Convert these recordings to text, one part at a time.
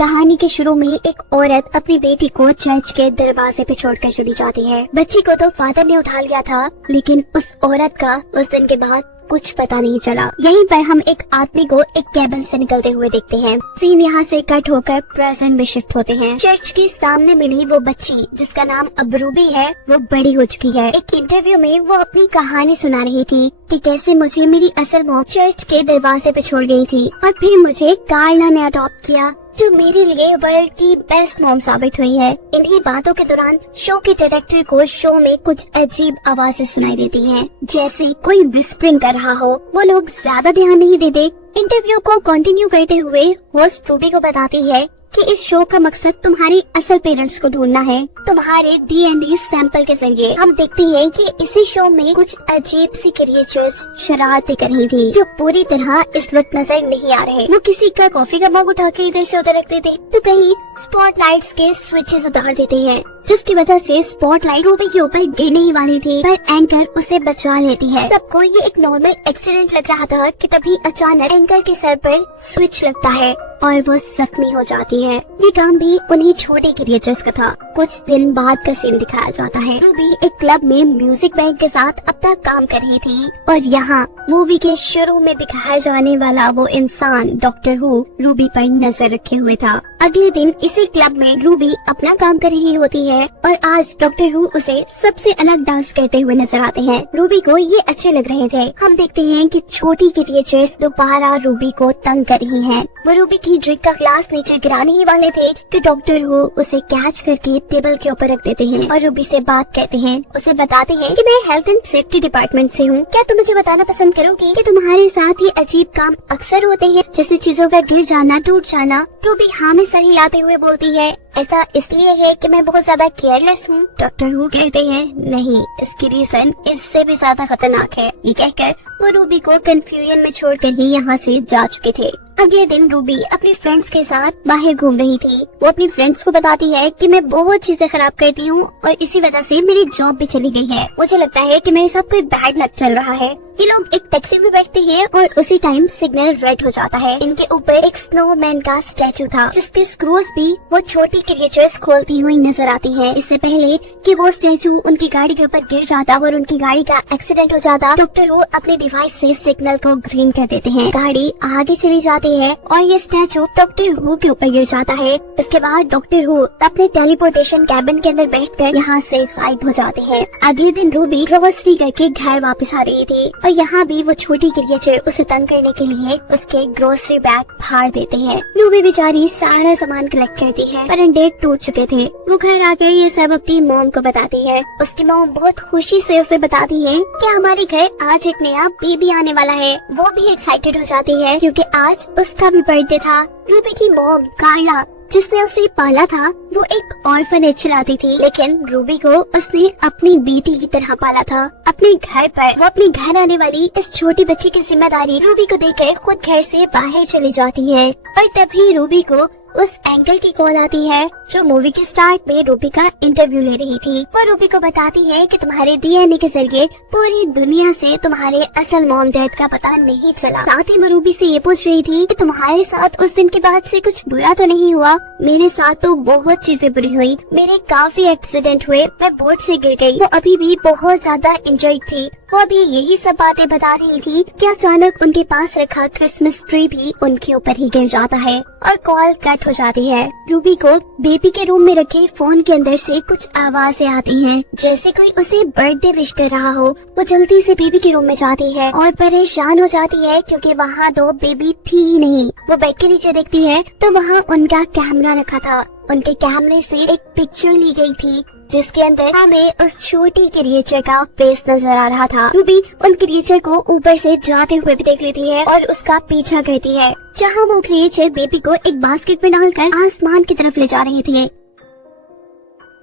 कहानी के शुरू में एक औरत अपनी बेटी को चर्च के दरवाजे पे छोड़कर चली जाती है। बच्ची को तो फादर ने उठा लिया था, लेकिन उस औरत का उस दिन के बाद कुछ पता नहीं चला। यहीं पर हम एक आदमी को एक कैबिन से निकलते हुए देखते हैं। सीन यहाँ से कट होकर प्रेजेंट में शिफ्ट होते हैं। चर्च के सामने मिली वो बच्ची जिसका नाम अब रूबी है, वो बड़ी हो चुकी है। एक इंटरव्यू में वो अपनी कहानी सुना रही थी कि कैसे मुझे मेरी असल मॉम चर्च के दरवाजे पे छोड़ गई थी और फिर मुझे कार्ला ने अडॉप्ट किया, जो मेरे लिए वर्ल्ड की बेस्ट मॉम साबित हुई है। इन्हीं बातों के दौरान शो के डायरेक्टर को शो में कुछ अजीब आवाजें सुनाई देती हैं, जैसे कोई विस्परिंग कर रहा हो। वो लोग ज्यादा ध्यान नहीं देते। इंटरव्यू को कंटिन्यू करते हुए होस्ट रूबी को बताती है कि इस शो का मकसद तुम्हारे असल पेरेंट्स को ढूंढना है, तुम्हारे डीएनए सैंपल के जरिए। हम देखते हैं कि इसी शो में कुछ अजीब सी क्रिएचर्स शरारतें कर रही थी, जो पूरी तरह इस वक्त नजर नहीं आ रहे। वो किसी का कॉफी का मग उठा के इधर से उधर रखते थे, तो कहीं स्पॉटलाइट्स के स्विचेस उतार देते हैं, जिसकी वजह से स्पॉटलाइट रूबी के ऊपर गिरने ही वाली थी, पर एंकर उसे बचा लेती है। सबको ये एक नॉर्मल एक्सीडेंट लग रहा था कि तभी अचानक एंकर के सर पर स्विच लगता है और वो जख्मी हो जाती है। ये काम भी उन्हीं छोटे क्रिएचर्स का था। कुछ दिन बाद का सीन दिखाया जाता है। रूबी एक क्लब में म्यूजिक बैंड के साथ अपना काम कर रही थी और यहाँ मूवी के शुरू में दिखाया जाने वाला वो इंसान डॉक्टर हू रूबी पर नजर रखे हुए था। अगले दिन इसी क्लब में रूबी अपना काम कर रही होती है और आज डॉक्टर हू उसे सबसे अलग डांस करते हुए नजर आते हैं। रूबी को ये अच्छे लग रहे थे। हम देखते हैं कि छोटी क्रिएचर्स दोबारा रूबी को तंग कर रही हैं। वो रूबी की ड्रिंक का ग्लास नीचे गिराने ही वाले थे कि डॉक्टर हू उसे कैच करके टेबल के ऊपर रख देते हैं और रूबी से बात करते हैं। उसे बताते हैं कि मैं हेल्थ एंड सेफ्टी डिपार्टमेंट से हूँ, क्या तुम मुझे बताना पसंद करोगी कि तुम्हारे साथ ये अजीब काम अक्सर होते हैं, जैसे चीजों का गिर जाना, टूट जाना। रूबी हाँ में सर हिलाते हुए बोलती है, ऐसा इसलिए है कि मैं बहुत ज्यादा केयरलेस हूँ। डॉक्टर हू कहते हैं नहीं, इसकी रीजन इससे भी ज्यादा खतरनाक है। ये कहकर वो रूबी को कंफ्यूजन में छोड़कर ही यहाँ से जा चुके थे। अगले दिन रूबी अपनी फ्रेंड्स के साथ बाहर घूम रही थी। वो अपनी फ्रेंड्स को बताती है कि मैं बहुत चीजें खराब करती हूँ और इसी वजह से मेरी जॉब भी चली गई है। मुझे लगता है कि मेरे साथ कोई बैड लक चल रहा है। ये लोग एक टैक्सी में बैठते हैं और उसी टाइम सिग्नल रेड हो जाता है। इनके ऊपर एक स्नोमैन का स्टैचू था, जिसके स्क्रूज भी वो छोटी क्रिएचर्स खोलती हुई नजर आती हैं। इससे पहले कि वो स्टैचू उनकी गाड़ी के ऊपर गिर जाता और उनकी गाड़ी का एक्सीडेंट हो जाता, डॉक्टर वो अपने डिवाइस से सिग्नल को ग्रीन कर देते हैं। गाड़ी आगे चली जाती है और ये स्टैचू डॉक्टर हू के ऊपर गिर जाता है। इसके बाद डॉक्टर हू अपने टेलीपोर्टेशन कैबिन के अंदर बैठकर यहाँ से गायब हो जाते हैं। अगले दिन रूबी ग्रोसरी करके घर वापस आ रही थी और यहाँ भी वो छोटी क्रिएचर उसे तंग करने के लिए उसके ग्रोसरी बैग फाड़ देते हैं। रूबी बेचारी सारा सामान कलेक्ट करती है, पर डेट टूट चुके थे। वो घर आके ये सब अपनी मॉम को बताती है। उसकी मॉम बहुत खुशी से उसे बताती है कि हमारे घर आज एक नया बेबी आने वाला है। वो भी एक्साइटेड हो जाती है क्योंकि आज उसका भी बर्थडे था। रूबी की मॉम कार्ला, जिसने उसे पाला था, वो एक ऑर्फनेज चलाती थी, लेकिन रूबी को उसने अपनी बेटी की तरह पाला था। अपने घर पर वो अपनी घर आने वाली इस छोटी बच्ची की जिम्मेदारी रूबी को देकर खुद घर से बाहर चली जाती है। और तभी रूबी को उस एंकर की कॉल आती है, जो मूवी के स्टार्ट में रूबी का इंटरव्यू ले रही थी। वो रूबी को बताती है कि तुम्हारे डीएनए के जरिए पूरी दुनिया से तुम्हारे असल मॉम डैड का पता नहीं चला। साथ ही वो रूबी से ये पूछ रही थी कि तुम्हारे साथ उस दिन के बाद से कुछ बुरा तो नहीं हुआ। मेरे साथ तो बहुत चीजें बुरी हुई, मेरे काफी एक्सीडेंट हुए, मैं बोट से गिर गई। वो अभी भी बहुत ज्यादा इंजर्ड थी। वो अभी यही सब बातें बता रही थी कि अचानक उनके पास रखा क्रिसमस ट्री भी उनके ऊपर ही गिर जाता है और कॉल कट हो जाती है। रूबी को बेबी के रूम में रखे फोन के अंदर से कुछ आवाजें आती हैं, जैसे कोई उसे बर्थडे विश कर रहा हो। वो जल्दी से बेबी के रूम में जाती है और परेशान हो जाती है क्योंकि वहाँ दो बेबी थी ही नहीं। वो बेड के नीचे देखती है तो वहाँ उनका कैमरा रखा था। उनके कैमरे से एक पिक्चर ली गई थी, जिसके अंदर हमें उस छोटी क्रिएचर का फेस नजर आ रहा था। रूबी उन क्रिएचर को ऊपर से जाते हुए भी देख लेती है और उसका पीछा करती है, जहाँ वो क्रिएचर बेबी को एक बास्केट में डालकर आसमान की तरफ ले जा रहे थे।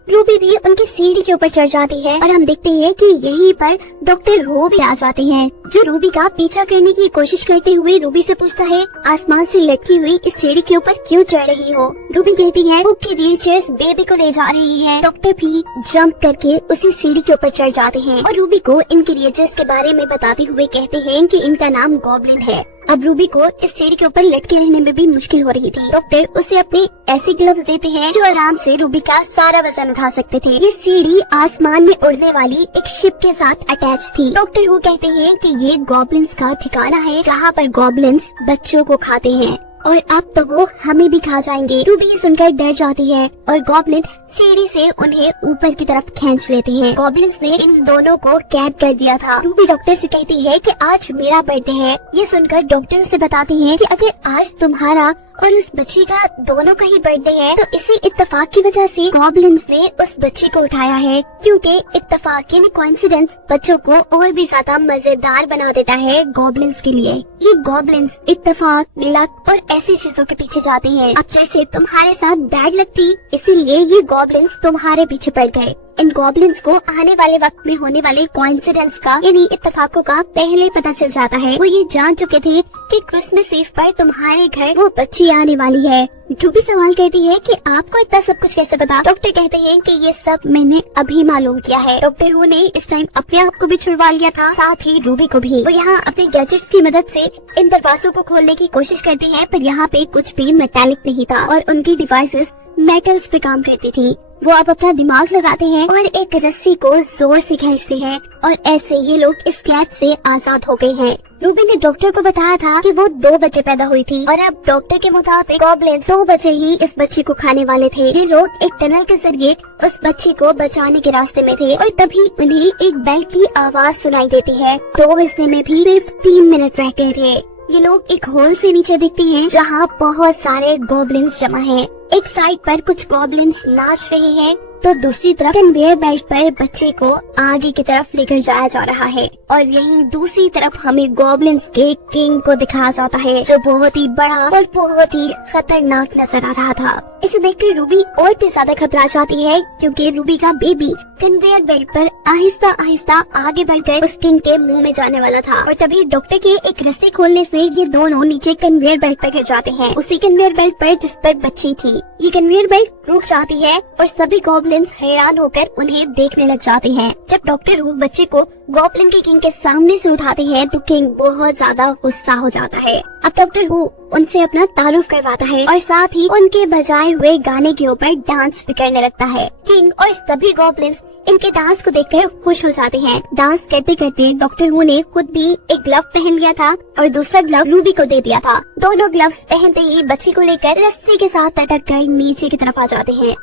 रूबी भी उनकी सीढ़ी के ऊपर चढ़ जाती है और हम देखते हैं कि यहीं पर डॉक्टर हू भी आ जाते हैं, जो रूबी का पीछा करने की कोशिश करते हुए रूबी से पूछता है, आसमान से लटकी हुई इस सीढ़ी के ऊपर क्यों चढ़ रही हो? रूबी कहती है, वो क्रिएचर्स बेबी को ले जा रही है। डॉक्टर भी जंप करके उसी सीढ़ी के ऊपर चढ़ जाते हैं और रूबी को इन क्रिएचर्स के बारे में बताते हुए कहते हैं कि इनका नाम गॉब्लिन है। अब रूबी को इस सीढ़ी के ऊपर लटके रहने में भी मुश्किल हो रही थी। डॉक्टर उसे अपने ऐसे ग्लव्स देते हैं जो आराम से रूबी का सारा वजन उठा सकते थे। ये सीढ़ी आसमान में उड़ने वाली एक शिप के साथ अटैच थी। डॉक्टर वो कहते हैं कि ये गॉब्लिन्स का ठिकाना है जहाँ पर गॉब्लिन्स बच्चों को खाते हैं और अब तो वो हमें भी खा जाएंगे। रूबी ये सुनकर डर जाती है और गॉब्लिन सीढ़ी से उन्हें ऊपर की तरफ खींच लेते हैं। गॉब्लिन्स ने इन दोनों को कैद कर दिया था। रूबी डॉक्टर से कहती है कि आज मेरा बर्थडे है। ये सुनकर डॉक्टर उसे बताती हैं कि अगर आज तुम्हारा और उस बच्ची का दोनों का ही बर्थडे है तो इसी इत्तेफाक की वजह से गॉब्लिन्स ने उस बच्ची को उठाया है, क्योंकि इत्तेफाक यानी कोइंसिडेंस बच्चों को और भी ज्यादा मजेदार बना देता है गॉब्लिन्स के लिए। ये गॉब्लिन्स इत्तेफाक, लक और ऐसी चीजों के पीछे जाते हैं। अब जैसे तुम्हारे साथ बैड लक थी, इसीलिए ये गॉब्लिन्स तुम्हारे पीछे पड़ गए। इन गॉब्लिन्स को आने वाले वक्त में होने वाले कोइंसिडेंस का यानी इत्तेफाकों का पहले पता चल जाता है। वो ये जान चुके थे कि क्रिसमस ईव पर तुम्हारे घर वो बच्ची आने वाली है। रूबी सवाल करती है कि आपको इतना सब कुछ कैसे पता? डॉक्टर कहते हैं कि ये सब मैंने अभी मालूम किया है। डॉक्टर हू ने इस टाइम अपने आप को भी छुड़वा लिया था, साथ ही रूबी को भी। वो यहाँ अपने गैजेट्स की मदद से इन दरवाजों को खोलने की कोशिश करती है, पर यहाँ पे कुछ भी मेटालिक नहीं था और उनकी डिवाइसेस मेटल्स पे काम करती थी। वो अब अपना दिमाग लगाते हैं और एक रस्सी को जोर से खींचते हैं और ऐसे ये लोग इस कैद से आजाद हो गए हैं। रूबी ने डॉक्टर को बताया था कि वो 2 बच्चे पैदा हुई थी और अब डॉक्टर के मुताबिक गॉब्लिन्स 2 बच्चे ही इस बच्ची को खाने वाले थे। ये लोग एक टनल के जरिए उस बच्ची को बचाने के रास्ते में थे और तभी उन्हें एक बेल की आवाज सुनाई देती है। 2 बजने में भी सिर्फ 3 मिनट रह गए थे। ये लोग एक होल से नीचे दिखते हैं जहाँ बहुत सारे गॉब्लिन्स जमा हैं। एक साइड पर कुछ गॉब्लिन्स नाच रहे हैं तो दूसरी तरफ कन्वेयर बेल्ट पर बच्चे को आगे की तरफ लेकर जाया जा रहा है और यहीं दूसरी तरफ हमें गॉब्लिन्स के किंग को दिखाया जाता है जो बहुत ही बड़ा और बहुत ही खतरनाक नजर आ रहा था। इसे देखकर रूबी और भी ज्यादा घबरा जाती है क्योंकि रूबी का बेबी कन्वेयर बेल्ट पर आहिस्ता आहिस्ता आगे बढ़कर उस किंग के मुंह में जाने वाला था और तभी डॉक्टर के एक रस्सी खोलने से ये दोनों नीचे कन्वेयर बेल्ट पर गिर जाते हैं, उसी कन्वेयर बेल्ट पर जिस पर बच्ची थी। ये कन्वेयर बेल्ट रुक जाती है और सभी गॉब्लिन्स हैरान होकर उन्हें देखने लग जाते हैं। जब डॉक्टर हू बच्चे को गॉब्लिन के किंग के सामने से उठाते हैं तो किंग बहुत ज्यादा गुस्सा हो जाता है। अब डॉक्टर हू उनसे अपना तारुफ करवाता है और साथ ही उनके बजाए हुए गाने के ऊपर डांस भी करने लगता है। किंग और सभी गॉब्लिन्स इनके डांस को देखकर खुश हो जाते हैं। डांस करते करते डॉक्टर हू ने खुद भी एक ग्लव पहन लिया था और दूसरा ग्लव रूबी को दे दिया था। दोनों ग्लव्स पहनते ही बच्ची को लेकर रस्सी के साथ लटक कर नीचे की तरफ आ जाते हैं।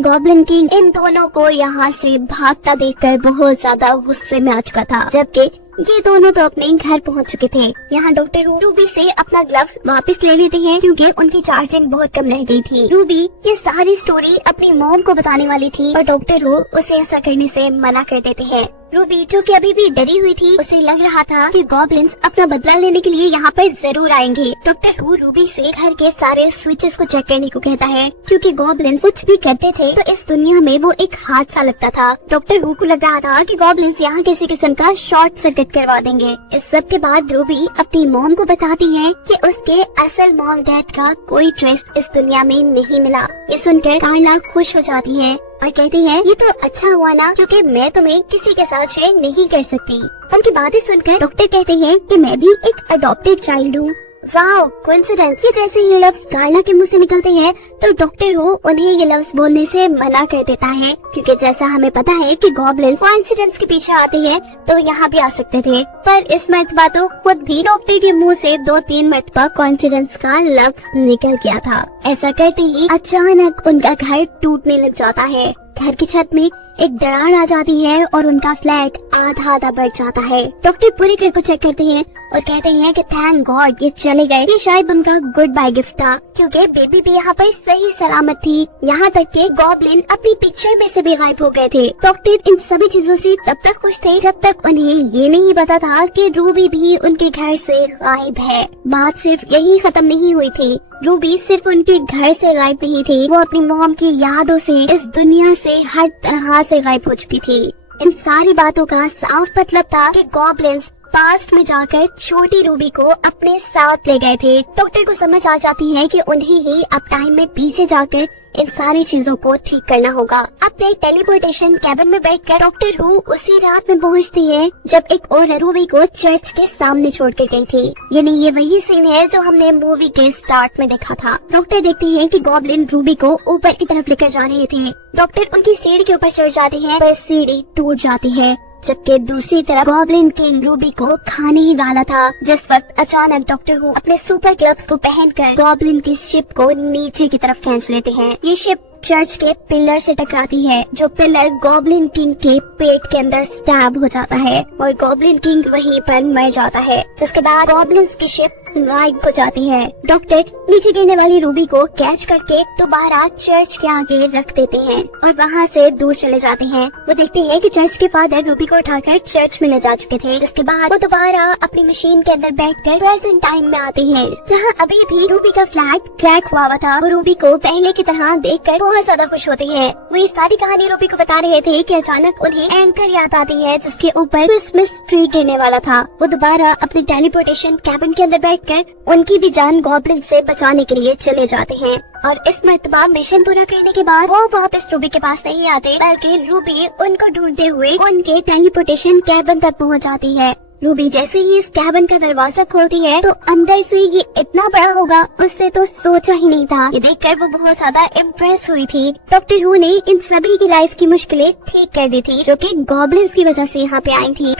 गॉब्लिन किंग इन दोनों को यहाँ से भागता देखकर बहुत ज्यादा गुस्से में आ चुका था, जबकि ये दोनों तो अपने घर पहुंच चुके थे। यहाँ डॉक्टर रूबी से अपना ग्लव्स वापस ले लेते हैं क्योंकि उनकी चार्जिंग बहुत कम रह गई थी। रूबी ये सारी स्टोरी अपनी मॉम को बताने वाली थी और डॉक्टर उसे ऐसा करने से मना कर देते हैं। रूबी जो कि अभी भी डरी हुई थी, उसे लग रहा था कि गॉब्लिन्स अपना बदला लेने के लिए यहाँ पर जरूर आएंगे। डॉक्टर हू रूबी से घर के सारे स्विचेस को चेक करने को कहता है क्योंकि गॉब्लिन्स कुछ भी करते थे तो इस दुनिया में वो एक हादसा लगता था। डॉक्टर हू को लग रहा था कि गॉब्लिन्स यहाँ किसी किस्म का शॉर्ट सर्किट करवा देंगे। इस सब के बाद रूबी अपनी मॉम को बताती है कि उसके असल मॉम डैड का कोई ट्रेस इस दुनिया में नहीं मिला। ये सुनकर कार्ला खुश हो जाती है और कहती है ये तो अच्छा हुआ ना, क्योंकि मैं तुम्हें किसी के साथ शेयर नहीं कर सकती। उनकी बातें सुनकर डॉक्टर कहते हैं कि मैं भी एक अडॉप्टेड चाइल्ड हूँ। Wow, coincidence. ये जैसे ये लफ्ज कार्ला के मुंह से निकलते हैं तो डॉक्टर हू उन्हें ये लफ्ज बोलने से मना कर देता है क्योंकि जैसा हमें पता है कि गॉब्लिन्स कोइंसिडेंस के पीछे आते हैं तो यहाँ भी आ सकते थे, पर इस मर्तबा तो खुद भी डॉक्टर के मुंह से 2-3 मरतबा कोइंसिडेंस का लफ्ज निकल गया था। ऐसा करते ही अचानक उनका घर टूटने लग जाता है। घर की छत में एक दरार आ जाती है और उनका फ्लैट आधा आधा बढ़ जाता है। डॉक्टर पूरे घर को चेक करते हैं और कहते हैं कि थैंक गॉड ये चले गए। ये शायद उनका गुड बाय गिफ्ट था क्योंकि बेबी भी यहाँ पर सही सलामत थी। यहाँ तक के गॉब्लिन अपनी पिक्चर में से भी गायब हो गए थे। डॉक्टर इन सभी चीजों से तब तक खुश थे जब तक उन्हें ये नहीं पता था कि रूबी भी उनके घर से गायब है। बात सिर्फ यही खत्म नहीं हुई थी। रूबी सिर्फ उनके घर से गायब नहीं थी, वो अपनी मॉम की यादों से इस दुनिया से हर तरह से गायब हो चुकी थी। इन सारी बातों का साफ मतलब था कि गॉब्लिन्स पास्ट में जाकर छोटी रूबी को अपने साथ ले गए थे। डॉक्टर को समझ आ जाती है कि उन्हें ही अब टाइम में पीछे जाकर इन सारी चीजों को ठीक करना होगा। अपने टेलीपोर्टेशन कैबिन में बैठकर डॉक्टर हु उसी रात में पहुंचती है जब एक और रूबी को चर्च के सामने छोड़ के गई थी। यानी ये वही सीन है जो हमने मूवी के स्टार्ट में देखा था। डॉक्टर देखती है कि गॉब्लिन रूबी को ऊपर की तरफ लेकर जा रहे थे। डॉक्टर उनकी सीढ़ी के ऊपर चढ़ जाती है पर सीढ़ी टूट जाती है, जबकि दूसरी तरफ गॉब्लिन किंग रूबी को खाने ही वाला था। जिस वक्त अचानक डॉक्टर हु अपने सुपर ग्लव्स को पहनकर गॉब्लिन की शिप को नीचे की तरफ खींच लेते हैं। ये शिप चर्च के पिलर से टकराती है, जो पिलर गॉब्लिन किंग के पेट के अंदर स्टैब हो जाता है और गॉब्लिन किंग वहीं पर मर जाता है, जिसके बाद गॉब्लिन्स की शिप गायब हो जाती है। डॉक्टर नीचे गिरने वाली रूबी को कैच करके दोबारा चर्च के आगे रख देते हैं और वहाँ से दूर चले जाते हैं। वो देखते हैं कि चर्च के फादर रूबी को उठाकर चर्च में ले जा चुके थे, जिसके बाद वो दोबारा अपनी मशीन के अंदर बैठकर प्रेजेंट टाइम में आते हैं, जहाँ अभी भी रूबी का फ्लैग क्रैक हुआ था। वो रूबी को पहले की तरह देखकर बहुत ज्यादा खुश होती है। वो ये सारी कहानी रूबी को बता रहे थे कि अचानक उन्हें एंकर याद आती है, जिसके ऊपर क्रिसमस ट्री गिरने वाला था। वो दोबारा अपने टेलीपोर्टेशन कैबिन के अंदर बैठकर उनकी भी जान गॉब्लिन से बचाने के लिए चले जाते हैं। और इस मर्तबा मिशन पूरा करने के बाद वो वापस रूबी के पास नहीं आते, बल्कि रूबी उनको ढूंढते हुए उनके टेलीपोर्टेशन कैबिन तक पहुंच जाती है। रूबी जैसे ही इस कैबिन का दरवाजा खोलती है तो अंदर से ये इतना बड़ा होगा उसने तो सोचा ही नहीं था। ये देखकर वो बहुत ज्यादा इम्प्रेस हुई थी। डॉक्टर हु ने इन सभी की लाइफ की मुश्किलें ठीक कर दी थी, जो कि गॉब्लिन्स की वजह से यहाँ पे आई थी।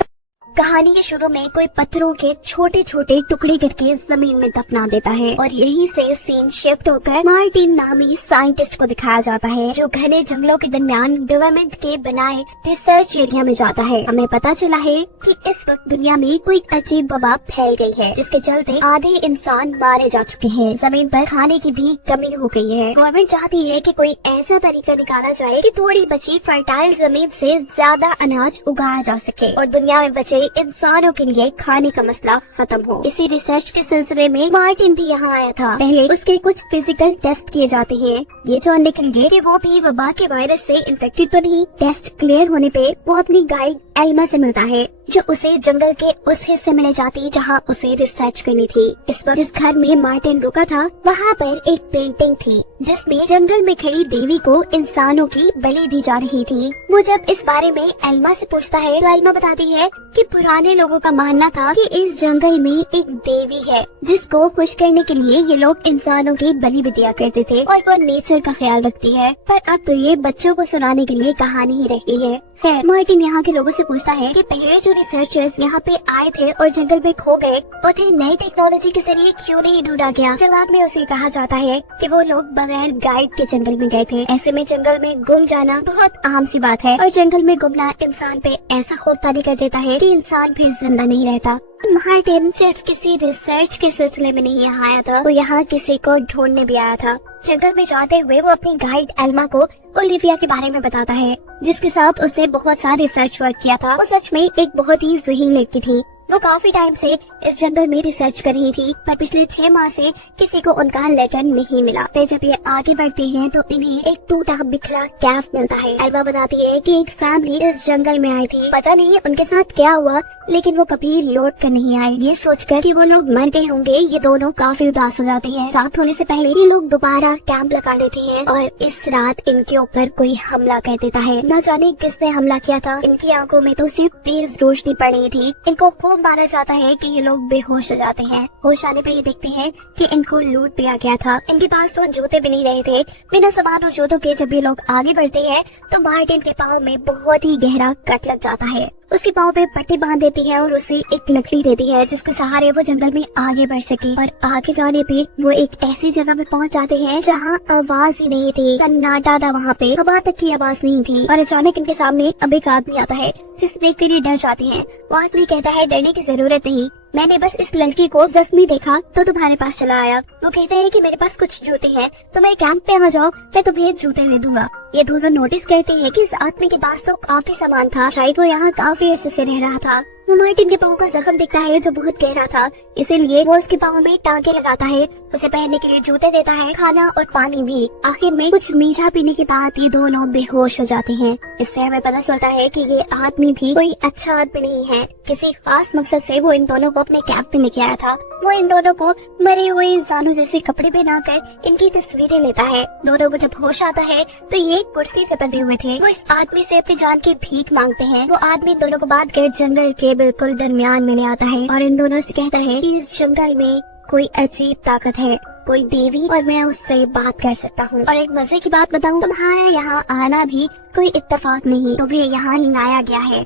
कहानी के शुरू में कोई पत्थरों के छोटे छोटे टुकड़े करके जमीन में दफना देता है और यहीं से सीन शिफ्ट होकर मार्टिन नामी साइंटिस्ट को दिखाया जाता है, जो घने जंगलों के दरमियान गवर्नमेंट के बनाए रिसर्च एरिया में जाता है। हमें पता चला है कि इस वक्त दुनिया में कोई अजीब वबा फैल गई है, जिसके चलते आधे इंसान मारे जा चुके हैं। जमीन पर खाने की भी कमी हो गई है। गवर्नमेंट चाहती है कि कोई ऐसा तरीका निकाला जाए कि थोड़ी बची फर्टाइल जमीन से ज्यादा अनाज उगाया जा सके और दुनिया में बचे इंसानों के लिए खाने का मसला खत्म हो। इसी रिसर्च के सिलसिले में मार्टिन भी यहाँ आया था। पहले उसके कुछ फिजिकल टेस्ट किए जाते हैं, ये जानने के लिए कि वो भी वबा के वायरस से इन्फेक्टेड तो नहीं। टेस्ट क्लियर होने पे वो अपनी गाइड एल्मा से मिलता है, जो उसे जंगल के उस हिस्से में ले जाती जहाँ उसे रिसर्च करनी थी। इस वक्त जिस घर में मार्टिन रुका था वहाँ पर एक पेंटिंग थी, जिसमें जंगल में खड़ी देवी को इंसानों की बलि दी जा रही थी। वो जब इस बारे में एल्मा से पूछता है तो एल्मा बताती है कि पुराने लोगों का मानना था कि इस जंगल में एक देवी है, जिसको खुश करने के लिए ये लोग इंसानों की बलि भी दिया करते थे और वो नेचर का ख्याल रखती है। पर अब तो ये बच्चों को सुनाने के लिए कहानी ही रह गई है। खैर मार्टिन यहाँ के लोगों से पूछता है कि पहले जो रिसर्चर्स यहाँ पे आए थे और जंगल में खो गए, उन्हें नई टेक्नोलॉजी के जरिए क्यों नहीं ढूंढा गया। जवाब में उसे कहा जाता है कि वो लोग बगैर गाइड के जंगल में गए थे। ऐसे में जंगल में गुम जाना बहुत आम सी बात है और जंगल में गुमना इंसान पे ऐसा खौफतानी कर देता है कि इंसान फिर जिंदा नहीं रहता। मार्टिन सिर्फ किसी रिसर्च के सिलसिले में नहीं यहाँ आया था, वो यहाँ किसी को ढूंढने भी आया था। जंगल में जाते हुए वो अपनी गाइड एल्मा को ओलिविया के बारे में बताता है, जिसके साथ उसने बहुत सारा रिसर्च वर्क किया था। वो सच में एक बहुत ही ज़हीन लड़की थी। वो काफी टाइम से इस जंगल में रिसर्च कर रही थी, पर पिछले 6 माह से किसी को उनका लेटर नहीं मिला। फिर जब ये आगे बढ़ते हैं तो इन्हें एक टूटा बिखरा कैफ मिलता है। एल्मा बताती है कि एक फैमिली इस जंगल में आई थी, पता नहीं उनके साथ क्या हुआ, लेकिन वो कभी लौट कर नहीं आए। ये सोचकर कि वो लोग मर गए होंगे, ये दोनों काफी उदास हो जाते हैं। रात होने से पहले ये लोग दोबारा कैंप लगा लेते हैं और इस रात इनके ऊपर कोई हमला कर देता है। न जाने किसने हमला किया था। इनकी आंखों में तो सिर्फ तेज रोशनी पड़ रही थी। इनको माना जाता है कि ये लोग बेहोश हो जाते हैं। होश आने पर ये देखते हैं कि इनको लूट लिया गया था। इनके पास तो जूते भी नहीं रहे थे। बिना सामान और जूतों के जब ये लोग आगे बढ़ते हैं तो मार्टिन के पाँव में बहुत ही गहरा कट लग जाता है। उसके पाँव पे पट्टी बांध देती है और उसे एक लकड़ी देती है, जिसके सहारे वो जंगल में आगे बढ़ सके। और आगे जाने पे वो एक ऐसी जगह पे पहुंच जाते हैं जहाँ आवाज ही नहीं थी, सन्नाटा था वहाँ पे, हवा तक की आवाज नहीं थी। और अचानक इनके सामने अब एक आदमी आता है, जिसे देखकर ये डर जाती है। वो आदमी कहता है डरने की जरूरत नहीं, मैंने बस इस लड़की को जख्मी देखा तो तुम्हारे पास चला आया। वो कहते हैं कि मेरे पास कुछ जूते हैं, तो मेरे कैंप पे आ जाओ, मैं तुम्हें जूते दे दूंगा। ये दोनों नोटिस करते हैं कि इस आदमी के पास तो काफी सामान था, शायद वो यहाँ काफी अर्से से रह रहा था। वो मार्टिन के पाँव का जख्म दिखता है जो बहुत गहरा था, इसीलिए वो उसके पाँव में टांके लगाता है, उसे पहनने के लिए जूते देता है, खाना और पानी भी। आखिर में कुछ मीठा पीने के बाद ये दोनों बेहोश हो जाते हैं। इससे हमें पता चलता है कि ये आदमी भी कोई अच्छा आदमी नहीं है। किसी खास मकसद से वो इन दोनों को अपने कैंप में लेके आया था। वो इन दोनों को मरे हुए इंसानों जैसे कपड़े पहनाकर इनकी तस्वीरें लेता है। दोनों को जब होश आता है तो ये कुर्सी से बंधे हुए थे। वो इस आदमी से अपनी जान की भीख मांगते हैं। वो आदमी दोनों को बांध कर जंगल के बिल्कुल दरमियान में ले आता है और इन दोनों से कहता है कि इस जंगल में कोई अजीब ताकत है, कोई देवी, और मैं उससे बात कर सकता हूँ। और एक मजे की बात बताऊँ, तुम्हारा यहाँ आना भी कोई इत्तेफाक नहीं, तुम्हें यहाँ लाया गया है।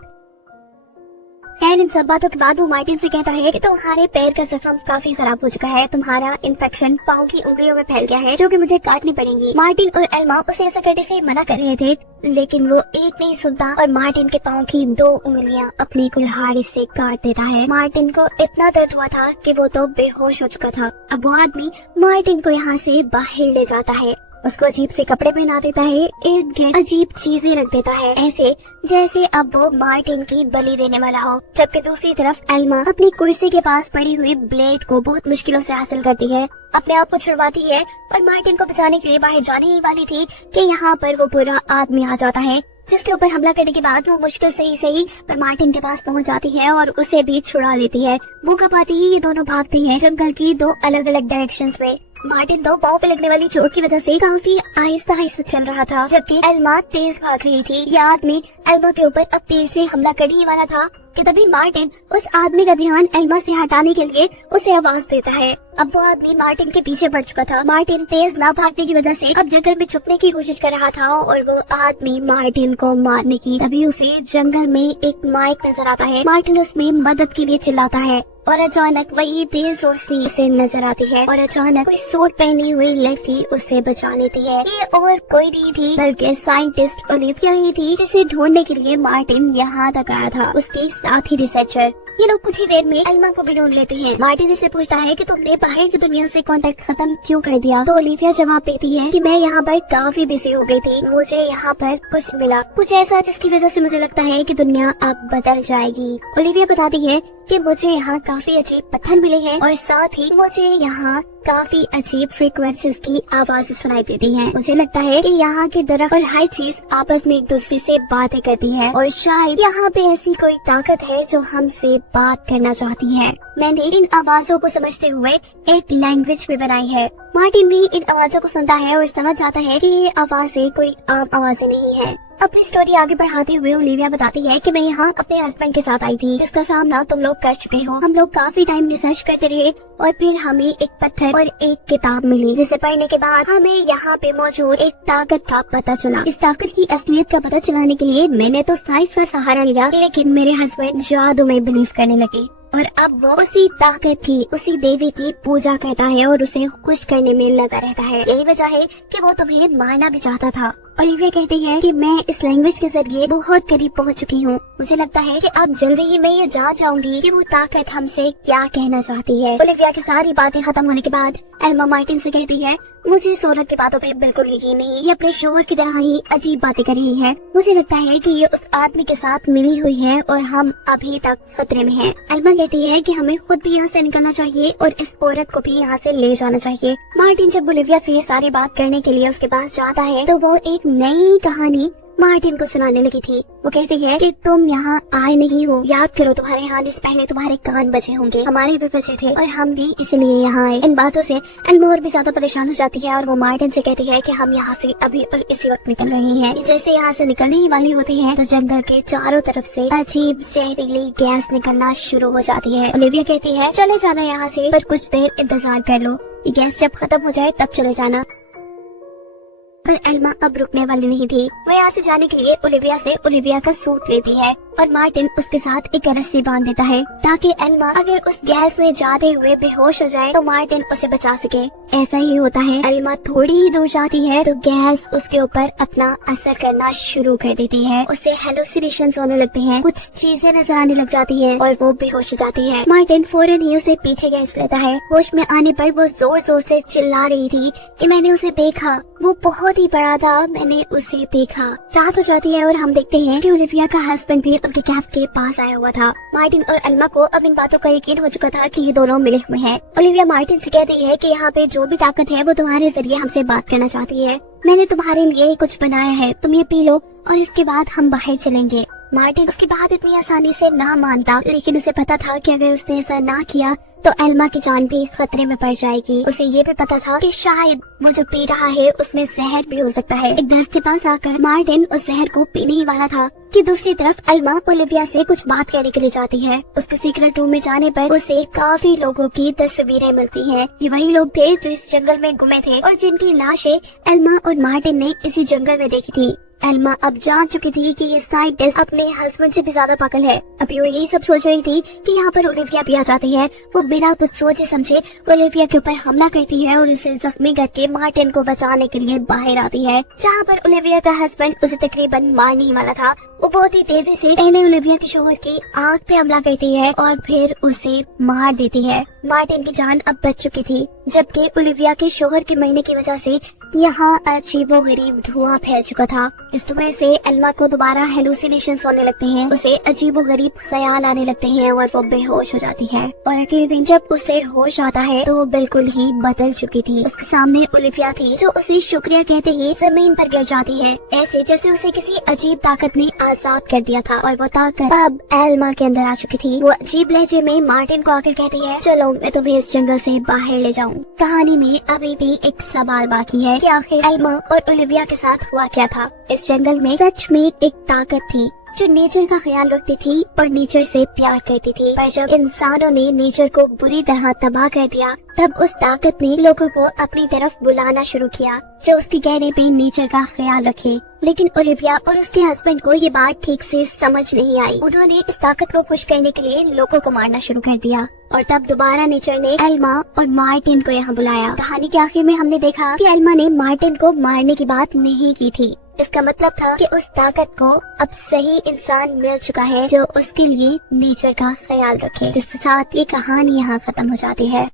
खैर इन सब बातों के बाद वो मार्टिन से कहता है कि तुम्हारे पैर का जख्म काफी खराब हो चुका है, तुम्हारा इन्फेक्शन पाँव की उंगलियों में फैल गया है जो कि मुझे काटनी पड़ेगी। मार्टिन और एल्मा उसे ऐसा करने से मना कर रहे थे, लेकिन वो एक नहीं सुनता और मार्टिन के पाँव की 2 उंगलियां अपनी कुल्हाड़ी से काट देता है। मार्टिन को इतना दर्द हुआ था कि वो तो बेहोश हो चुका था। अब वो आदमी मार्टिन को यहाँ से बाहर ले जाता है, उसको अजीब से कपड़े पहना देता है, इर्द गिर्द अजीब चीजें रख देता है, ऐसे जैसे अब वो मार्टिन की बलि देने वाला हो। जबकि दूसरी तरफ एल्मा अपनी कुर्सी के पास पड़ी हुई ब्लेड को बहुत मुश्किलों से हासिल करती है, अपने आप को छुड़वाती है और मार्टिन को बचाने के लिए बाहर जाने ही वाली थी कि यहाँ पर वो बुरा आदमी आ जाता है, जिसके ऊपर हमला करने के बाद वो मुश्किल से ही सही पर मार्टिन के पास पहुँच जाती है और उसे भी छुड़ा लेती है। मौका पाते ही ये दोनों भागते हैं जंगल की 2 अलग अलग डायरेक्शंस में। मार्टिन तो पाँव पे लगने वाली चोट की वजह से काफी आहिस्ता आहिस्ता चल रहा था, जबकि एल्मा तेज भाग रही थी। यह आदमी एल्मा के ऊपर अब तेज से हमला करने ही वाला था कि तभी मार्टिन उस आदमी का ध्यान एल्मा से हटाने के लिए उसे आवाज देता है। अब वो आदमी मार्टिन के पीछे बढ़ चुका था। मार्टिन तेज ना भागने की वजह से अब जंगल में छुपने की कोशिश कर रहा था और वो आदमी मार्टिन को मारने की। तभी उसे जंगल में एक माइक नजर आता है। मार्टिन उसमें मदद के लिए चिल्लाता है और अचानक वही तेज रोशनी उसे नजर आती है और अचानक कोई सूट पहनी हुई लड़की उसे बचा लेती है। ये और कोई नहीं थी बल्कि साइंटिस्ट ओलिविया ही थी, जिसे ढूंढने के लिए मार्टिन यहाँ तक आया था, उसके साथ ही रिसर्चर। ये लोग कुछ ही देर में एल्मा को भी ढूंढ लेते हैं। मार्टिन से पूछता है कि तुमने बाहर की दुनिया से कांटेक्ट खत्म क्यों कर दिया? तो ओलिविया जवाब देती है कि मैं यहाँ पर काफी बिजी हो गई थी, मुझे यहाँ पर कुछ मिला, कुछ ऐसा जिसकी वजह से मुझे लगता है कि दुनिया अब बदल जाएगी। ओलिविया बताती है कि मुझे यहाँ काफी अजीब पत्थर मिले हैं और साथ ही मुझे यहाँ काफी अजीब फ्रीक्वेंसीज की आवाजें सुनाई देती हैं। मुझे लगता है कि यहाँ के दरख्त और हर चीज आपस में एक दूसरे से बातें करती है और शायद यहाँ पे ऐसी कोई ताकत है जो हमसे बात करना चाहती है। मैंने इन आवाजों को समझते हुए एक लैंग्वेज भी बनाई है। मार्टिन भी इन आवाजों को सुनता है और समझ जाता है कि ये आवाजें कोई आम आवाजें नहीं है। अपनी स्टोरी आगे बढ़ाते हुए ओलिविया बताती है कि मैं यहाँ अपने हस्बैंड के साथ आई थी, जिसका सामना तुम लोग कर चुके हो। हम लोग काफी टाइम रिसर्च करते रहे और फिर हमें एक पत्थर और एक किताब मिली, जिसे पढ़ने के बाद हमें यहाँ पे मौजूद एक ताकत का पता चला। इस ताकत की असलियत का पता चलाने के लिए मैंने तो साइंस का सहारा लिया, लेकिन मेरे हस्बैंड जादू में बिलीव करने लगे और अब वो उसी ताकत की, उसी देवी की पूजा करता है और उसे खुश करने में लगा रहता है। यही वजह है कि वो तुम्हें मारना भी चाहता था। ओलिविया कहती है कि मैं इस लैंग्वेज के जरिए बहुत करीब पहुंच चुकी हूँ। मुझे लगता है कि अब जल्दी ही मैं ये जान जाऊंगी कि वो ताकत हमसे क्या कहना चाहती है। ओलिविया की सारी बातें खत्म होने के बाद एल्मा मार्टिन से कहती है, मुझे इस औरत की बातों पे बिल्कुल यकीन नहीं, ये अपने शोहर की तरह ही अजीब बातें कर रही है। मुझे लगता है कि ये उस आदमी के साथ मिली हुई है और हम अभी तक खतरे में हैं। एल्मा कहती है कि हमें खुद भी यहाँ से निकलना चाहिए और इस औरत को भी यहाँ से ले जाना चाहिए। मार्टिन जब ओलिविया से ये सारी बात करने के लिए उसके पास जाता है तो वो एक नई कहानी मार्टिन को सुनाने लगी थी। वो कहती है कि तुम यहाँ आए नहीं हो, याद करो तुम्हारे आने से पहले तुम्हारे कान बजे होंगे, हमारे भी बजे थे और हम भी इसलिए यहाँ आए। इन बातों से एल्मा और भी ज्यादा परेशान हो जाती है और वो मार्टिन से कहती है कि हम यहाँ से अभी और इसी वक्त निकल रहे हैं। जैसे यहाँ से निकलने ही वाली होती है तो जंगल के चारों तरफ से अजीब जहरीली गैस निकलना शुरू हो जाती है। ओलिविया कहती है, चले जाना यहाँ से, पर कुछ देर इंतजार कर लो, ये गैस जब खत्म हो जाए तब चले जाना। पर एल्मा अब रुकने वाली नहीं थी। वो यहाँ से जाने के लिए ओलिविया का सूट लेती है और मार्टिन उसके साथ एक रस्सी बांध देता है ताकि एल्मा अगर उस गैस में जाते हुए बेहोश हो जाए तो मार्टिन उसे बचा सके। ऐसा ही होता है। एल्मा थोड़ी ही दूर जाती है तो गैस उसके ऊपर अपना असर करना शुरू कर देती है। उसे हेलुसिनेशंस होने लगते हैं, कुछ चीजें नजर आने लग जाती है और वो बेहोश हो जाती है। मार्टिन फौरन ही उसे पीछे खींच लेता है। होश में आने पर वो जोर जोर से चिल्ला रही थी कि मैंने उसे देखा, वो बहुत ही बड़ा था, मैंने उसे देखा। रात हो जाती है और हम देखते हैं कि ओलिविया का हस्बैंड भी उनके कैफ के पास आया हुआ था। मार्टिन और एल्मा को अब इन बातों का यकीन हो चुका था कि ये दोनों मिले हुए हैं। ओलिविया मार्टिन से कहती है कि यहाँ पे जो भी ताकत है वो तुम्हारे जरिए हमसे बात करना चाहती है। मैंने तुम्हारे लिए कुछ बनाया है, तुम ये पी लो और इसके बाद हम बाहर चलेंगे। मार्टिन उसकी बात इतनी आसानी से ना मानता, लेकिन उसे पता था कि अगर उसने ऐसा ना किया तो एल्मा की जान भी खतरे में पड़ जाएगी। उसे ये भी पता था कि शायद वो जो पी रहा है उसमें जहर भी हो सकता है। एक दरख्त के पास आकर मार्टिन उस जहर को पीने ही वाला था कि दूसरी तरफ एल्मा ओलिविया से कुछ बात करने के लिए जाती है। उसके सीक्रेट रूम में जाने पर उसे काफी लोगों की तस्वीरें मिलती हैं। ये वही लोग थे जो इस जंगल में गुमे थे और जिनकी लाशें एल्मा और मार्टिन ने इसी जंगल में देखी थी। एल्मा अब जान चुकी थी कि ये साइंटिस्ट अपने हस्बैंड से भी ज्यादा पागल है। अभी वो यही सब सोच रही थी कि यहाँ पर ओलिविया भी आ जाती है। वो बिना कुछ सोचे समझे ओलिविया के ऊपर हमला करती है और उसे जख्मी करके मार्टिन को बचाने के लिए बाहर आती है, जहाँ पर ओलिविया का हस्बैंड उसे तकरीबन मारने ही वाला था। वो बहुत ही तेजी से पहले ओलिविया के शोहर की आंख पे हमला करती है और फिर उसे मार देती है। मार्टिन की जान अब बच चुकी थी, जबकि ओलिविया के शोहर के मरने की वजह से यहाँ अजीबोगरीब धुआं फैल चुका था। इस धुएं से एल्मा को दोबारा हेलुसिनेशंस होने लगते हैं। उसे अजीबोगरीब ख्याल आने लगते हैं और वो बेहोश हो जाती है। और अगले दिन जब उसे होश आता है तो वो बिल्कुल ही बदल चुकी थी। उसके सामने ओलिविया थी जो उसे शुक्रिया कहते ही जमीन पर गिर जाती है, ऐसे जैसे उसे किसी अजीब ताकत ने आजाद कर दिया था और वो ताकत अब एल्मा के अंदर आ चुकी थी। वो अजीब लहजे में मार्टिन को आकर कहती है, चलो मैं तुम्हें इस जंगल से बाहर ले जाऊं। कहानी में अभी भी एक सवाल बाकी है कि आखिर एल्मा और ओलिविया के साथ हुआ क्या था। इस जंगल में सच में एक ताकत थी जो नेचर का ख्याल रखती थी और नेचर से प्यार करती थी, पर जब इंसानों ने नेचर को बुरी तरह तबाह कर दिया तब उस ताकत ने लोगों को अपनी तरफ बुलाना शुरू किया जो उसके कहने पे नेचर का ख्याल रखे। लेकिन ओलिविया और उसके हस्बैंड को ये बात ठीक से समझ नहीं आई। उन्होंने इस ताकत को खुश करने के लिए लोगों को मारना शुरू कर दिया और तब दोबारा नेचर ने एल्मा और मार्टिन को यहाँ बुलाया। कहानी के आखिर में हमने देखा कि एल्मा ने मार्टिन को मारने की बात नहीं की थी। इसका मतलब था कि उस ताकत को अब सही इंसान मिल चुका है जो उसके लिए नेचर का ख्याल रखे। जिसके साथ ये कहानी यहाँ खत्म हो जाती है।